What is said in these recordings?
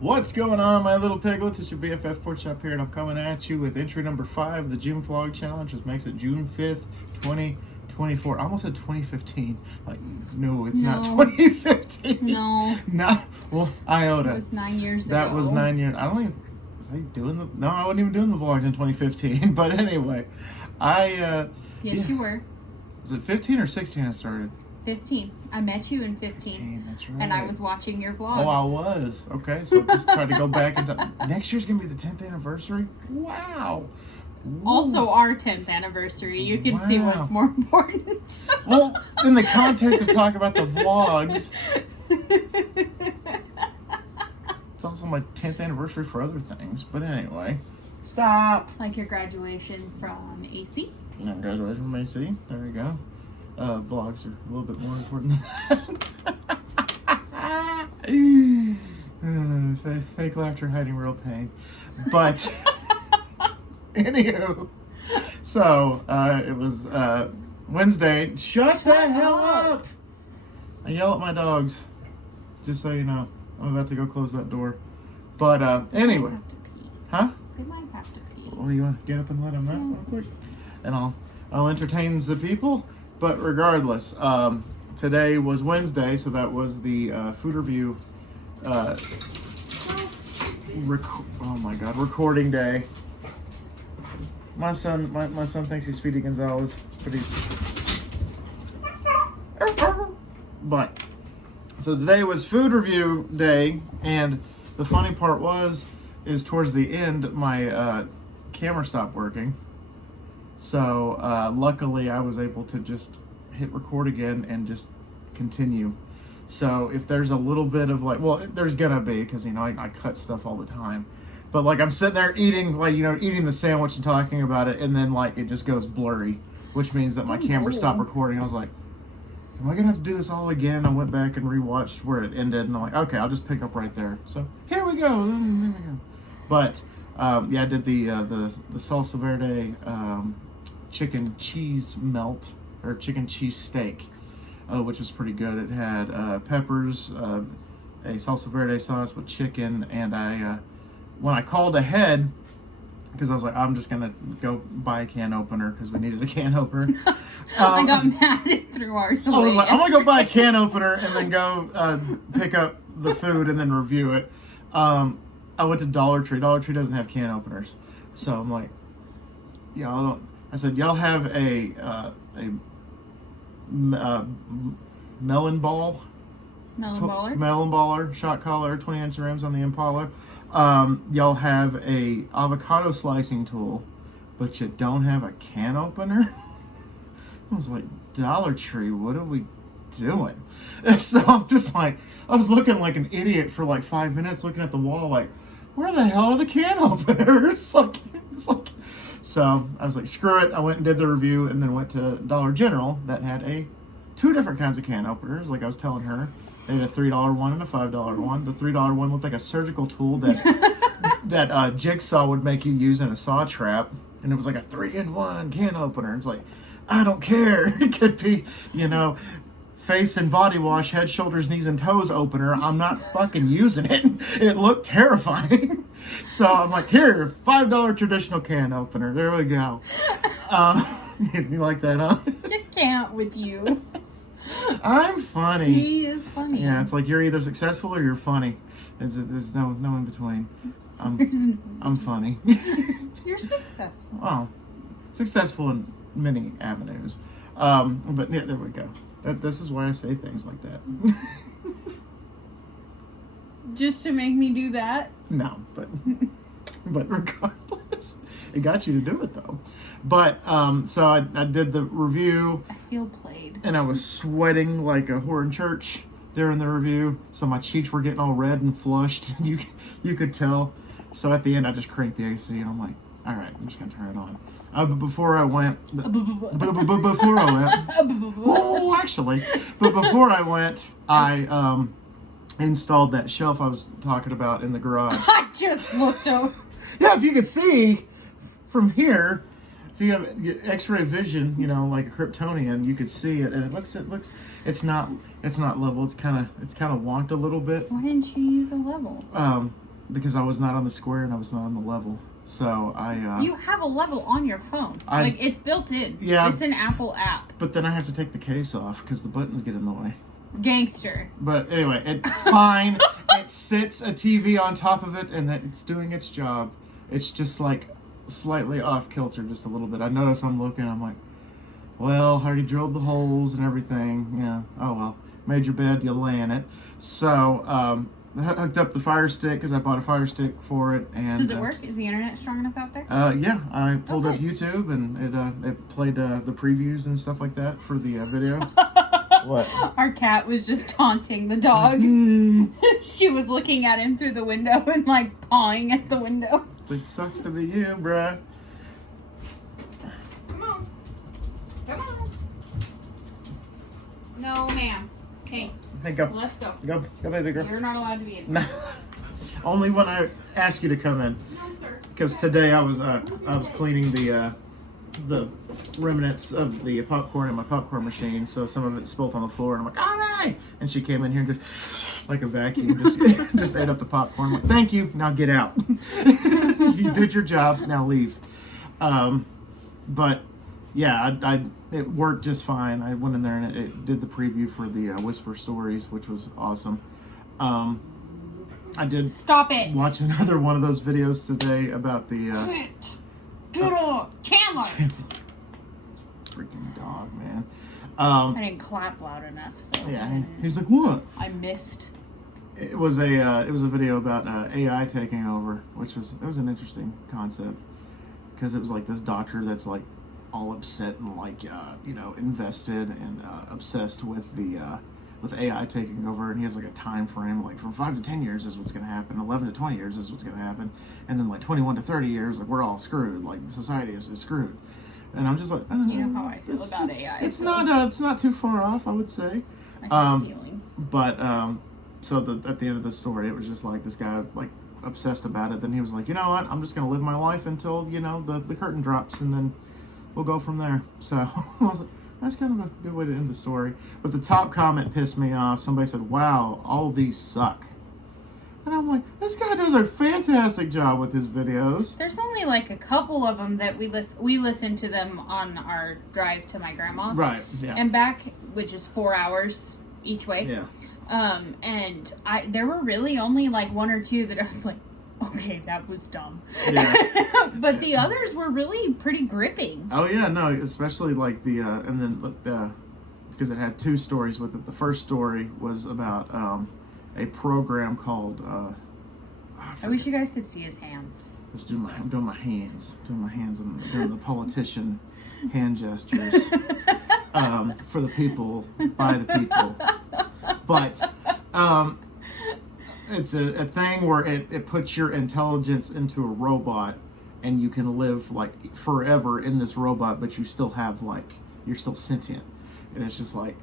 What's going on, my little piglets? It's your BFF Pork Chop here, and I'm coming at you with entry number 5, the June Vlog Challenge, which makes it June 5th, 2024. I almost said 2015. Like, no, it's not 2015. No. No. Well, iota. It was 9 years ago. That was 9 years. I don't even... Was I doing the... No, I wasn't even doing the vlogs in 2015. But anyway, Yes, you were. Was it 15 or 16 I started? 15. I met you in 15. 15, that's right. And I was watching your vlogs. Oh, I was. Okay, so just try to go back and... Next year's going to be the 10th anniversary? Wow. Also our 10th anniversary. You can see what's more important. Well, in the context of talking about the vlogs, it's also my 10th anniversary for other things. But anyway, stop. Like your graduation from AC. Yeah, graduation from AC. There you go. Vlogs are a little bit more important than that. Fake laughter hiding real pain. But, anywho, so it was Wednesday. Shut the hell up! I yell at my dogs, just so you know. I'm about to go close that door. But anyway, They might have to pee. huh? They might have to pee. Well, you want to get up and let them know real quick? And I'll entertain the people. But regardless, today was Wednesday, so that was the food review. Oh my God, recording day. My son thinks he's Speedy Gonzalez, but he's. But so today was food review day, and the funny part is towards the end my camera stopped working. So luckily I was able to just hit record again and just continue. So if there's a little bit of like, well, there's gonna be, because I cut stuff all the time. But like I'm sitting there eating, like, eating the sandwich and talking about it, and then like it just goes blurry, which means that my camera stopped recording. I was like, am I gonna have to do this all again? I went back and rewatched where it ended, and I'm like, okay, I'll just pick up right there. So here we go. But yeah, I did the salsa verde chicken cheese melt, or chicken cheese steak, which was pretty good. It had peppers, a salsa verde sauce with chicken, and when I called ahead, because I was like, I'm just gonna go buy a can opener because we needed a can opener. I got mad and threw ours away. I was like, I'm gonna go buy a can opener and then go pick up the food and then review it. I went to Dollar Tree. Dollar Tree doesn't have can openers, so I'm like, y'all don't. I said, y'all have a melon ball. Melon baller, shot collar, 20-inch rims on the Impala. Y'all have a avocado slicing tool, but you don't have a can opener. I was like, Dollar Tree, what are we doing? And so I'm just like, I was looking like an idiot for like 5 minutes, looking at the wall, like, where the hell are the can openers? So I was like, screw it. I went and did the review, and then went to Dollar General that had two different kinds of can openers. Like I was telling her, they had a $3 one and a $5 one. The $3 one looked like a surgical tool that Jigsaw would make you use in a saw trap, and it was like a 3-in-1 can opener. It's like, I don't care. It could be, face and body wash, head, shoulders, knees, and toes opener. I'm not fucking using it. It looked terrifying. So I'm like, here, $5 traditional can opener. There we go. You like that, huh? I can't with you. I'm funny. He is funny. Yeah, it's like you're either successful or you're funny. There's no in between. I'm funny. You're successful. Well, successful in many avenues. But yeah, there we go. This is why I say things like that. Just to make me do that? No, but regardless, it got you to do it though. But so I did the review. I feel played. And I was sweating like a whore in church during the review. So my cheeks were getting all red and flushed. You could tell. So at the end, I just cranked the AC, and I'm like, all right, I'm just gonna turn it on. But before I went, oh, actually, but before I went, I installed that shelf I was talking about in the garage. I just looked over. Yeah, if you could see from here, if you have X-ray vision, like a Kryptonian, you could see it, and it looks, it's not level. It's kind of wonked a little bit. Why didn't you use a level? because I was not on the square and I was not on the level. So I you have a level on your phone. Like, it's built in. Yeah. It's an Apple app. But then I have to take the case off because the buttons get in the way. Gangster. But anyway, it's fine. It sits a TV on top of it and that it's doing its job. It's just like slightly off kilter just a little bit. I notice I'm looking, I'm like, well, I already drilled the holes and everything. Yeah, oh well. Made your bed, you lay in it. So, I hooked up the Fire Stick because I bought a Fire Stick for it. And does it work? Is the internet strong enough out there? Yeah, I pulled up YouTube and it played the previews and stuff like that for the video. What? Our cat was just taunting the dog. She was looking at him through the window and like pawing at the window. It sucks to be you, bruh. Come on. Come on. No, ma'am. Okay. Hey, go. Let's go. Go, baby girl. You're not allowed to be in. No. Only when I ask you to come in. No, sir. Because today I was cleaning the remnants of the popcorn in my popcorn machine, so some of it spilled on the floor, and I'm like, oh no! And she came in here and just like a vacuum, just ate up the popcorn. I'm like, thank you. Now get out. You did your job. Now leave. But yeah, it worked just fine. I went in there and it did the preview for the Whisper Stories, which was awesome. I did Stop it. watch another one of those videos today about the Chandler. freaking dog, man. I didn't clap loud enough, so Yeah, he was like, what? I missed. It was a video about AI taking over, which was an interesting concept because it was like this doctor that's like all upset and like invested and obsessed with the with AI taking over, and he has like a time frame like from 5 to 10 years is what's going to happen, 11 to 20 years is what's going to happen, and then like 21 to 30 years like we're all screwed, like society is screwed. And I'm just like, you know how I feel about AI. It's not too far off, I would say. I have feelings. But so at the end of the story, it was just like this guy like obsessed about it. Then he was like, you know what? I'm just gonna live my life until the curtain drops, and then we'll go from there. So I was like, that's kind of a good way to end the story. But the top comment pissed me off. Somebody said, "Wow, all of these suck." And I'm like, this guy does a fantastic job with his videos. There's only like a couple of them that we listen to them on our drive to my grandma's. Right. Yeah. And back, which is 4 hours each way. Yeah. And there were really only like one or two that I was like, okay, that was dumb. Yeah. But the others were really pretty gripping. Oh yeah, no, especially like the and then because it had two stories with it. The first story was about a program called I wish you guys could see his hands. I'm doing my hands. I'm doing the politician hand gestures for the people, by the people. But it's a thing where it puts your intelligence into a robot, and you can live like forever in this robot, but you still have you're still sentient, and it's just like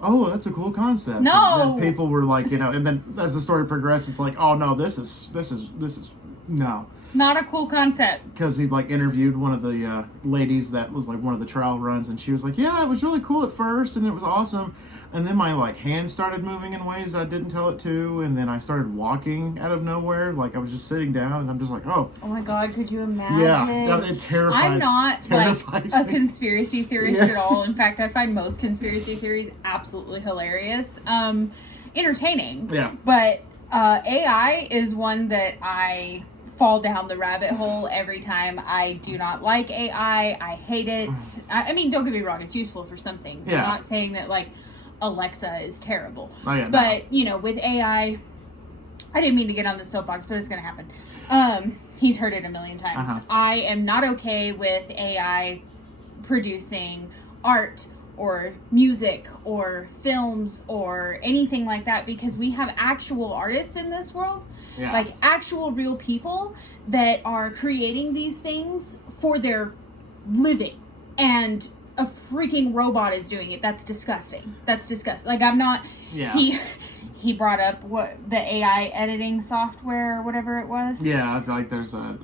oh, that's a cool concept. No, and people were like, and then as the story progressed, it's like, oh no, this is no, not a cool concept. Because he like interviewed one of the ladies that was like one of the trial runs, and she was like, yeah, it was really cool at first, and it was awesome, and then my like hand started moving in ways I didn't tell it to, and then I started walking out of nowhere, like I was just sitting down, and I'm just like, oh my god, could you imagine? Yeah, it terrifies. I'm not like a conspiracy theorist Yeah. at all. In fact, I find most conspiracy theories absolutely hilarious, entertaining. Yeah, but AI is one that I fall down the rabbit hole every time. I do not like AI. I hate it. I mean, don't get me wrong, it's useful for some things. Yeah. I'm not saying that like Alexa is terrible. Oh, yeah, but with AI, I didn't mean to get on the soapbox, but it's gonna happen. He's heard it a million times. Uh-huh. I am not okay with AI producing art or music or films or anything like that, because we have actual artists in this world. Yeah. Like actual real people that are creating these things for their living, and a freaking robot is doing it. That's disgusting. Like, I'm not. Yeah. He brought up what the AI editing software or whatever it was. Yeah, like there's a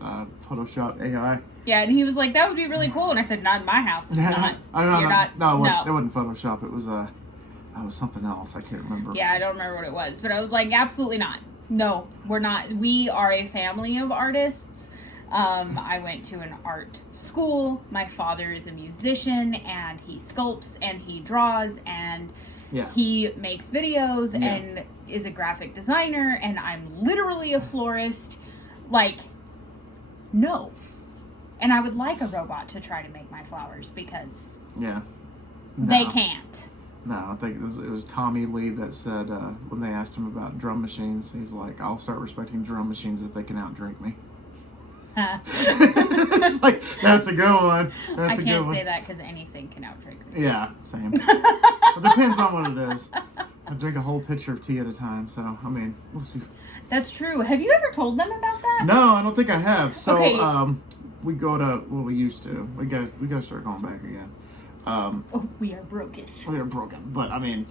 Photoshop AI. Yeah, and he was like, that would be really cool, and I said, not in my house. It's not. It wasn't Photoshop. It was something else. I can't remember. Yeah, I don't remember what it was, but I was like, absolutely not. No, we're not. We are a family of artists. I went to an art school. My father is a musician, and he sculpts, and he draws, and he makes videos, and is a graphic designer, and I'm literally a florist. Like, no. And I would like a robot to try to make my flowers, because they can't. No, I think it was Tommy Lee that said, when they asked him about drum machines, he's like, I'll start respecting drum machines if they can outdrink me. It's like, that's a good one. I can't say that because anything can outdrink me. Yeah, same. It depends on what it is. I drink a whole pitcher of tea at a time, so, I mean, we'll see. That's true. Have you ever told them about that? No, I don't think I have. So, we go to, well, we used to. We gotta start going back again. We are broken. We are broken. But, I mean,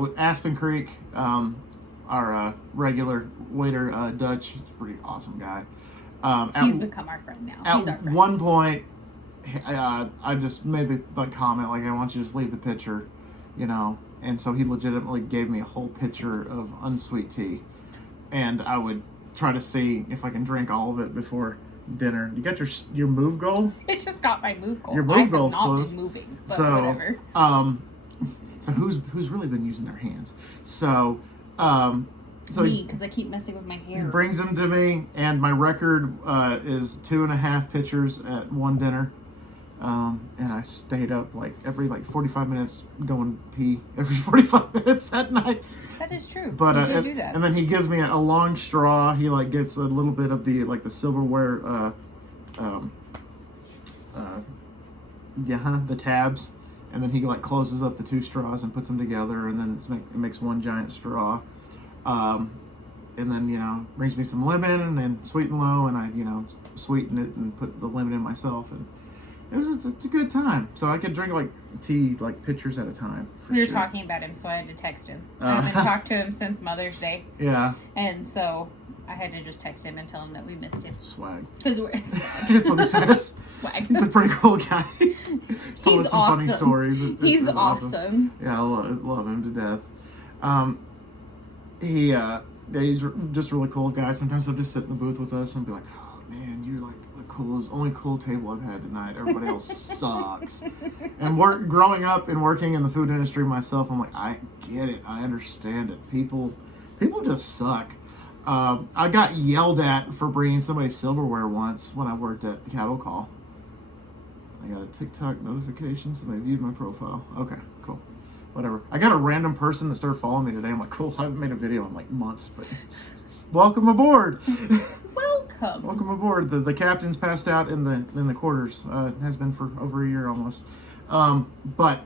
with Aspen Creek, our regular waiter, Dutch, he's a pretty awesome guy. He's become our friend now. He's our friend. At one point, I just made the comment, like, I want you to just leave the pitcher, you know. And so he legitimately gave me a whole pitcher of unsweet tea. And I would try to see if I can drink all of it before dinner. You got your move goal? It just got my move goal. Your move goal's close. Been moving, but so whatever. So who's really been using their hands? So me, because I keep messing with my hair. He brings them to me, and my record is 2.5 pitchers at one dinner. And I stayed up like every 45 minutes going pee every 45 minutes that night. That is true. But you do that. And then he gives me a long straw. He gets a little bit of the the silverware, the tabs, and then he closes up the 2 straws and puts them together, and then it makes one giant straw. And then brings me some lemon and sweet and low, and I sweeten it and put the lemon in myself, and it's a good time. So I could drink tea pitchers at a time. We were talking about him, so I had to text him. I haven't talked to him since Mother's Day. Yeah. And so I had to just text him and tell him that we missed him. Swag. Because we're swag. That's what he says. Swag. He's a pretty cool guy. Told us some awesome. funny stories. He's awesome. Yeah, I love him to death. He's just a really cool guy. Sometimes he'll just sit in the booth with us and be like, "Oh man, you're the only cool table I've had tonight. Everybody else sucks." And growing up and working in the food industry myself, I'm like, I get it. I understand it. People just suck. I got yelled at for bringing somebody's silverware once when I worked at Cattle Call. I got a TikTok notification. Somebody viewed my profile. Okay, cool. Whatever. I got a random person that started following me today. I'm like, cool. I haven't made a video in months, but welcome aboard. Welcome aboard. The captain's passed out in the quarters. Has been for over a year almost. But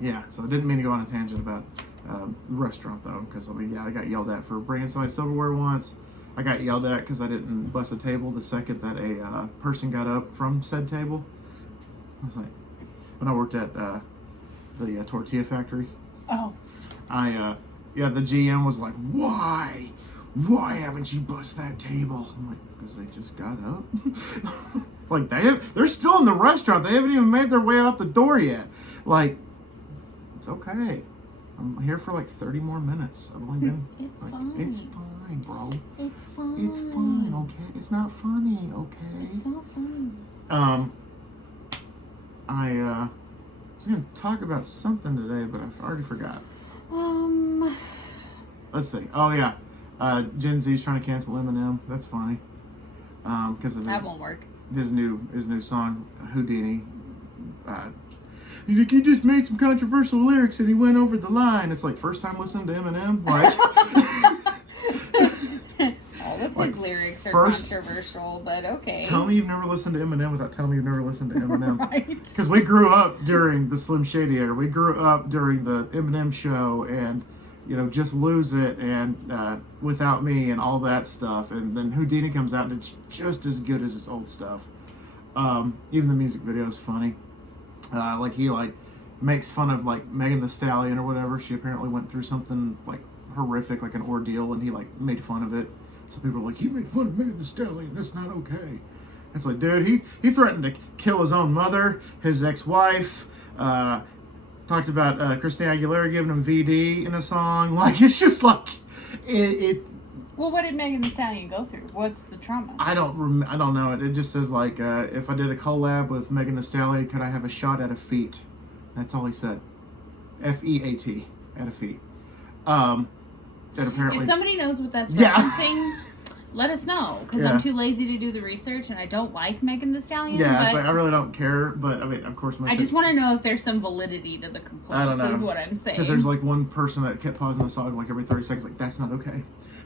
yeah, so I didn't mean to go on a tangent about the restaurant though, because I got yelled at for bringing somebody's silverware once. I got yelled at because I didn't bus a table the second that a person got up from said table. I was like, when I worked at the tortilla factory. Oh. The GM was like, why? Why haven't you bust that table? I'm like, because they just got up. They're still in the restaurant. They haven't even made their way out the door yet. It's okay. I'm here for 30 more minutes. I've only been. It's fine. It's fine, bro. It's fine. It's fine, okay? It's not funny, okay? It's not funny. I was going to talk about something today, but I already forgot. Let's see. Oh, yeah. Gen Z's trying to cancel Eminem. That's funny. Because of that won't work. His new song, Houdini. He's like, you just made some controversial lyrics and he went over the line. It's first time listening to Eminem. All of his lyrics are controversial, but okay. Tell me you've never listened to Eminem without telling me you've never listened to Eminem. Right. Because we grew up during the Slim Shady era. We grew up during the Eminem show and, Just Lose It and Without Me and all that stuff. And then Houdini comes out and it's just as good as his old stuff. Even the music video is funny. He makes fun of Megan Thee Stallion or whatever. She apparently went through something horrific, an ordeal, and he made fun of it. So people are like, he made fun of Megan Thee Stallion. That's not okay. It's dude, he threatened to kill his own mother, his ex-wife. Talked about Christina Aguilera giving him VD in a song. It's just Well, what did Megan Thee Stallion go through? What's the trauma? I don't know. It just says like, if I did a collab with Megan Thee Stallion, could I have a shot at a feat? That's all he said. F-E-A-T, at a feat. That apparently. If somebody knows what that's referencing, let us know, because I'm too lazy to do the research and I don't like Megan Thee Stallion. Yeah, it's like I really don't care, but I mean, of course, I just want to know if there's some validity to the complaints. I don't know. Is what I'm saying. Because there's like one person that kept pausing the song like every 30 seconds, like that's not okay.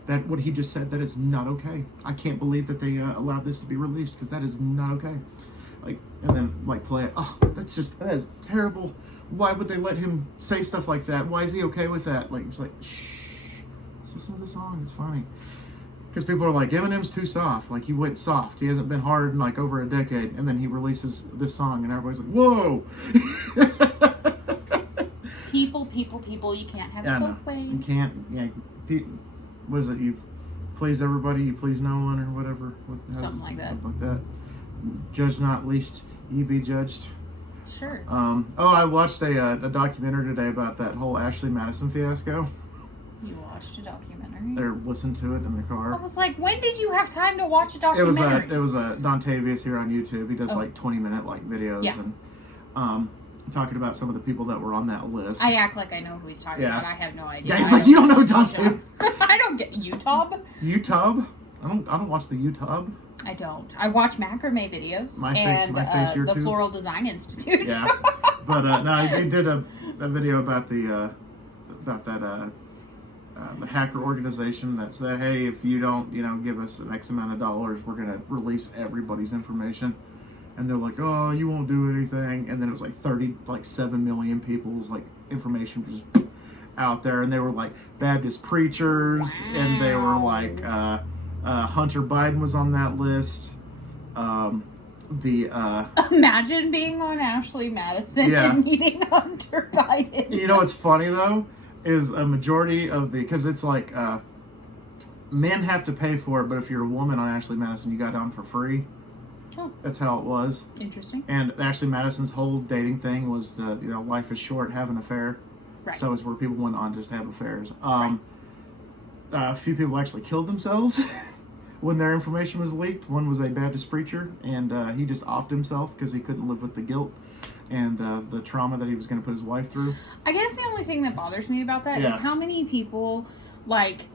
That what he just said, that is not okay. I can't believe that they allowed this to be released because that is not okay. Like, and then like play it. Oh, that is terrible. Why would they let him say stuff like that? Why is he okay with that? Like, it's like, shh, let's listen to the song. It's funny. Because people are like, Eminem's too soft. Like, he went soft. He hasn't been hard in like over a decade. And then he releases this song, and everybody's like, whoa. People. You can't have it both ways. You can't. Yeah. What is it? You please everybody, you please no one, or whatever. Something like that. Something like that. Judge not, least ye be judged. Sure. I watched a documentary today about that whole Ashley Madison fiasco. You watched a documentary? They're listening to it in the car. I was like, when did you have time to watch a documentary? It was Don Tavius here on YouTube. He does like 20-minute like videos and talking about some of the people that were on that list. I act like I know who he's talking about. I have no idea. Yeah, he's like, you don't know Don Tavius. I don't get YouTube. YouTube? I don't watch the YouTube. I don't. I watch macrame videos and the Floral Design Institute. Yeah, but no, he did a video about the hacker organization that said, hey, if you don't, give us an X amount of dollars, we're gonna release everybody's information. And they're like, oh, you won't do anything. And then it was like 7 million people's like information was just out there, and they were like Baptist preachers, and they were like. Hunter Biden was on that list. Imagine being on Ashley Madison and meeting Hunter Biden. You know what's funny though is a majority of because it's like men have to pay for it, but if you're a woman on Ashley Madison, you got on for free. Oh. That's how it was. Interesting. And Ashley Madison's whole dating thing was that life is short, have an affair. Right. So it's where people went on just to have affairs. A few people actually killed themselves when their information was leaked. One was a Baptist preacher, and he just offed himself because he couldn't live with the guilt and the trauma that he was going to put his wife through. I guess the only thing that bothers me about that is how many people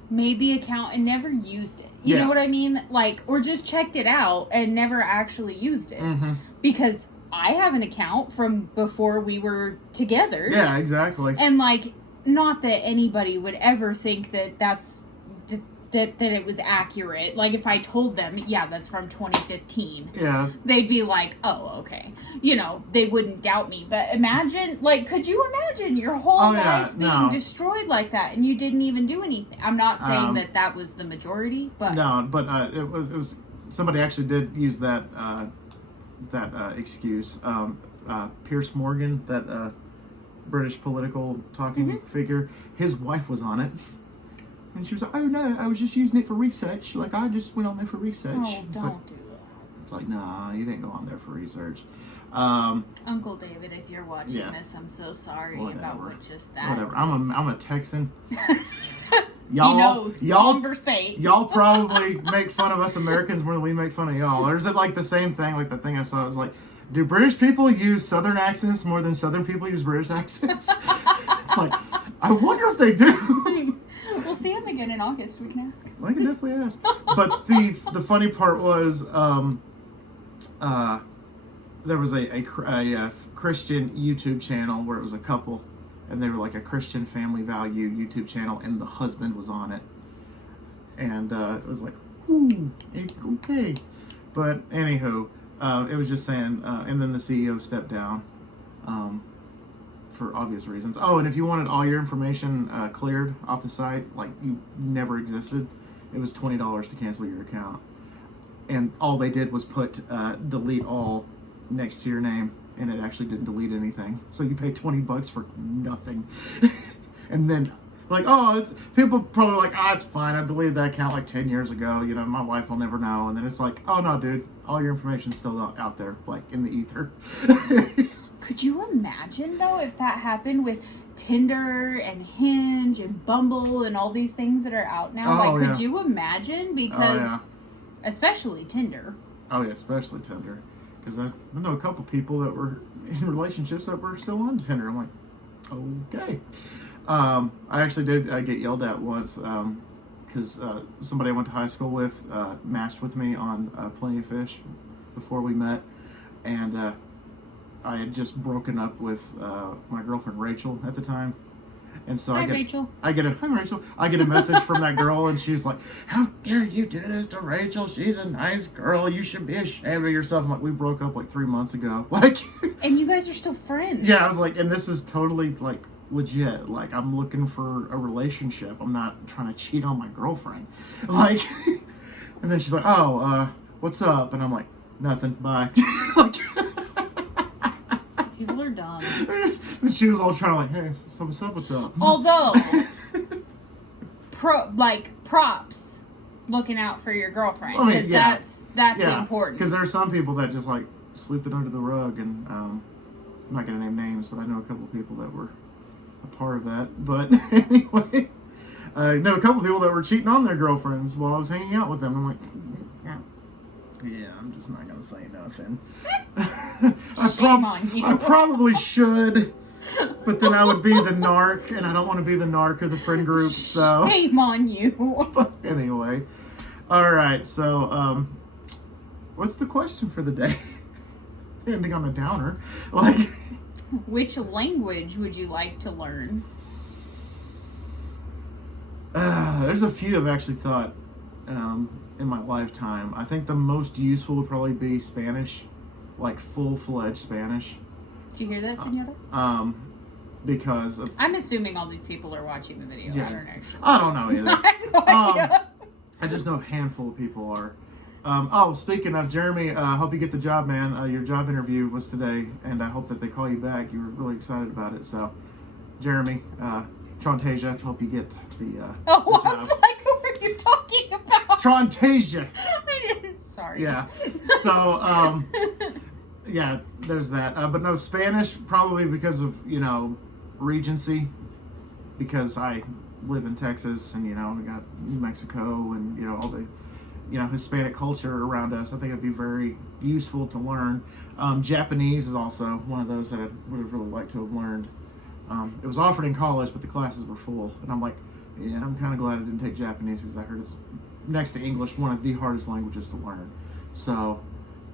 made the account and never used it. You know what I mean? Or just checked it out and never actually used it. Mm-hmm. Because I have an account from before we were together. Yeah, exactly. And not that anybody would ever think that that's that it was accurate. If I told them, that's from 2015. Yeah. They'd be like, oh, okay. They wouldn't doubt me. But imagine, could you imagine your whole life being destroyed like that and you didn't even do anything? I'm not saying that was the majority, but... No, but it was somebody actually did use that excuse. Piers Morgan, that British political talking figure, his wife was on it. And she was like, oh no, I was just using it for research. I just went on there for research. Oh, don't do that. It's like, nah, you didn't go on there for research. Uncle David, if you're watching this, I'm so sorry about just that. Whatever. I'm a Texan. Y'all probably make fun of us Americans more than we make fun of y'all. Or is it the same thing? The thing I saw was do British people use Southern accents more than Southern people use British accents? It's I wonder if they do. We'll see him again in August. We can ask. I can definitely ask. But the funny part was there was a Christian YouTube channel where it was a couple, and they were a Christian family value YouTube channel, and the husband was on it. And it was ooh, okay. But anywho, it was just saying, and then the CEO stepped down. For obvious reasons. Oh, and if you wanted all your information cleared off the site, you never existed, it was $20 to cancel your account. And all they did was put delete all next to your name, and it actually didn't delete anything. So you paid $20 for nothing. And then, people probably it's fine, I deleted that account 10 years ago, my wife will never know. And then it's oh no, dude, all your information's still out there, in the ether. Could you imagine, though, if that happened with Tinder and Hinge and Bumble and all these things that are out now. Oh, could you imagine? Because, especially Tinder. Oh, yeah, especially Tinder. Because I know a couple people that were in relationships that were still on Tinder. I'm like, okay. I actually did get yelled at once because somebody I went to high school with matched with me on Plenty of Fish before we met. And I had just broken up with my girlfriend Rachel at the time. And so Hi, Rachel. Hi, Rachel. I get a message from that girl, and she's like, "How dare you do this to Rachel? She's a nice girl. You should be ashamed of yourself." I'm like, we broke up like 3 months ago. Like, and you guys are still friends. Yeah, I was like, and this is totally like legit. Like, I'm looking for a relationship. I'm not trying to cheat on my girlfriend. Like, and then she's like, "Oh, what's up?" And I'm like, "Nothing. Bye." Like, people are dumb. And she was all trying to like, "Hey, so what's up?" Although, props, looking out for your girlfriend, because that's important. Because there are some people that just like sweep it under the rug, and I'm not gonna name names, but I know a couple of people that were a part of that. But anyway, I know a couple of people that were cheating on their girlfriends while I was hanging out with them. I'm like, yeah, I'm just not gonna say nothing. Shame on you. I probably should, but then I would be the narc, and I don't want to be the narc of the friend group. So shame on you. But anyway, all right. So, what's the question for the day? Ending on a downer. Like, which language would you like to learn? There's a few I've actually thought in my lifetime. I think the most useful would probably be Spanish, like full-fledged Spanish. Did you hear that, Senora? Because of, I'm assuming all these people are watching the video. Yeah. I don't know. I don't know either. I have no idea. I just know a handful of people are. Speaking of Jeremy, I hope you get the job, man. Your job interview was today, and I hope that they call you back. You were really excited about it. So, Jeremy, Trontasia, hope you get the job. I was like, who are you talking about? Trontasia. Sorry. Yeah. So, yeah, there's that. But no, Spanish, probably because of, Regency, because I live in Texas, and, we got New Mexico, and, all the, Hispanic culture around us. I think it'd be very useful to learn. Japanese is also one of those that I would have really liked to have learned. It was offered in college, but the classes were full. And I'm like, yeah, I'm kind of glad I didn't take Japanese, because I heard it's, next to English, one of the hardest languages to learn. So,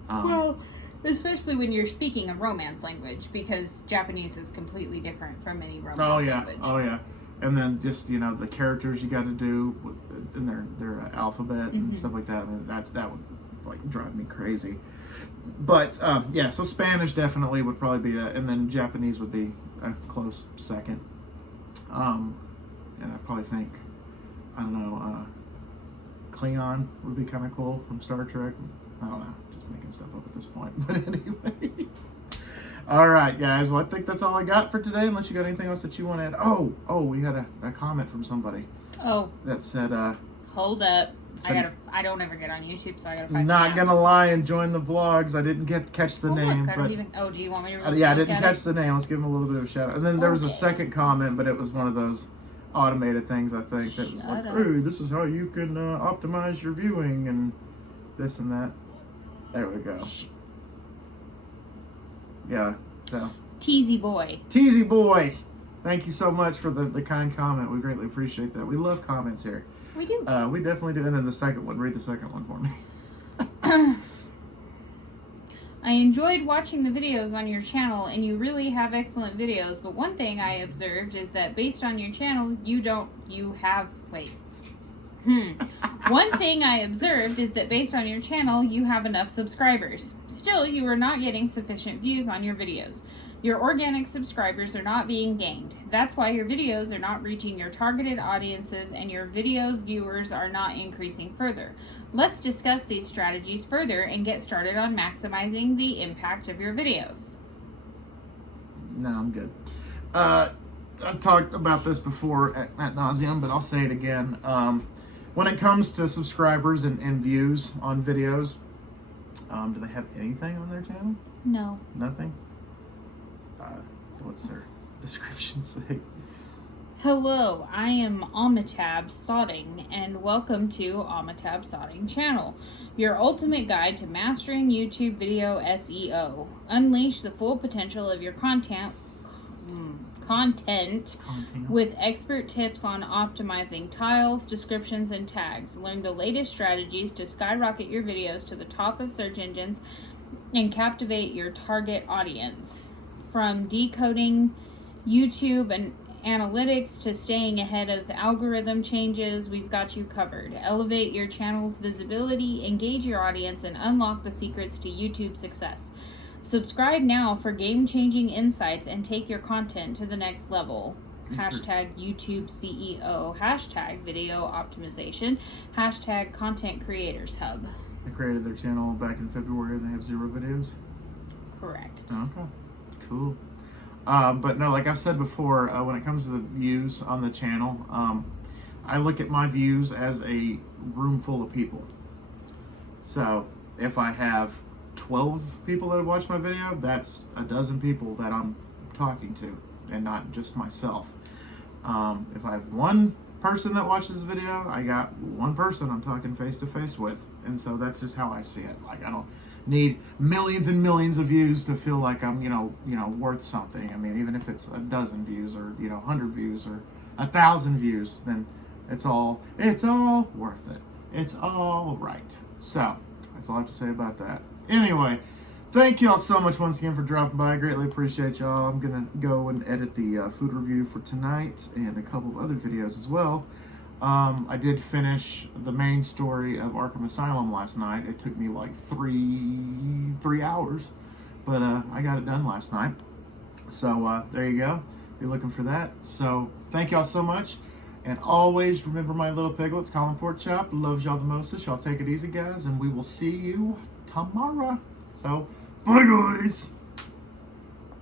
well, especially when you're speaking a Romance language, because Japanese is completely different from any Romance language. Oh, yeah. And then just, the characters you got to do in their alphabet and stuff like that. I mean, that would, like, drive me crazy. But, so Spanish definitely would probably be that. And then Japanese would be a close second. And I probably think, I don't know, Klingon would be kind of cool from Star Trek. I don't know, just making stuff up at this point. But anyway. All right, guys. Well, I think that's all I got for today, unless you got anything else that you want to add. Oh, we had a comment from somebody. Oh. That said, hold up. I don't ever get on YouTube, so I gotta find Not gonna lie and join the vlogs. I didn't catch the name. Look, do you want me to I didn't catch the name. Let's give him a little bit of a shout out. And then there was a second comment, but it was one of those automated things, I think, that was like, hey, this is how you can optimize your viewing and this and that. There we go. Yeah, so. Teasy boy. Thank you so much for the kind comment. We greatly appreciate that. We love comments here. We do. We definitely do. And then the second one. Read the second one for me. I enjoyed watching the videos on your channel, and you really have excellent videos, but one thing I observed is that based on your channel, One thing I observed is that based on your channel, you have enough subscribers. Still, you are not getting sufficient views on your videos. Your organic subscribers are not being gained. That's why your videos are not reaching your targeted audiences and your videos' viewers are not increasing further. Let's discuss these strategies further and get started on maximizing the impact of your videos. No, I'm good. I've talked about this before at nauseum, but I'll say it again. When it comes to subscribers and views on videos, do they have anything on their channel? No. Nothing? What's their description say? Hello, I am Amitabh Sodding, and welcome to Amitabh Sodding Channel, your ultimate guide to mastering YouTube video SEO. Unleash the full potential of your content with expert tips on optimizing tiles, descriptions, and tags. Learn the latest strategies to skyrocket your videos to the top of search engines and captivate your target audience. From decoding YouTube and analytics to staying ahead of algorithm changes, we've got you covered. Elevate your channel's visibility, engage your audience, and unlock the secrets to YouTube success. Subscribe now for game-changing insights and take your content to the next level. Hashtag YouTube CEO, hashtag video optimization, hashtag content creators hub. They created their channel back in February and they have 0 videos? Correct. Okay, cool. But no, like I've said before, when it comes to the views on the channel, I look at my views as a room full of people. So if I have 12 people that have watched my video, that's a dozen people that I'm talking to and not just myself. If I have one person that watches the video, I got one person I'm talking face to face with. And so that's just how I see it. Like, I don't need millions and millions of views to feel like I'm, you know, worth something. I mean, even if it's a dozen views or, 100 views or 1,000 views, then it's all worth it. It's all right. So that's all I have to say about that. Anyway, thank y'all so much once again for dropping by. I greatly appreciate y'all. I'm going to go and edit the food review for tonight and a couple of other videos as well. I did finish the main story of Arkham Asylum last night. It took me like three hours, but I got it done last night. So there you go. Be looking for that. So thank y'all so much. And always remember my little piglets, Colin Porkchop, loves y'all the mostest. Y'all take it easy, guys, and we will see you tomorrow. So, bye, guys.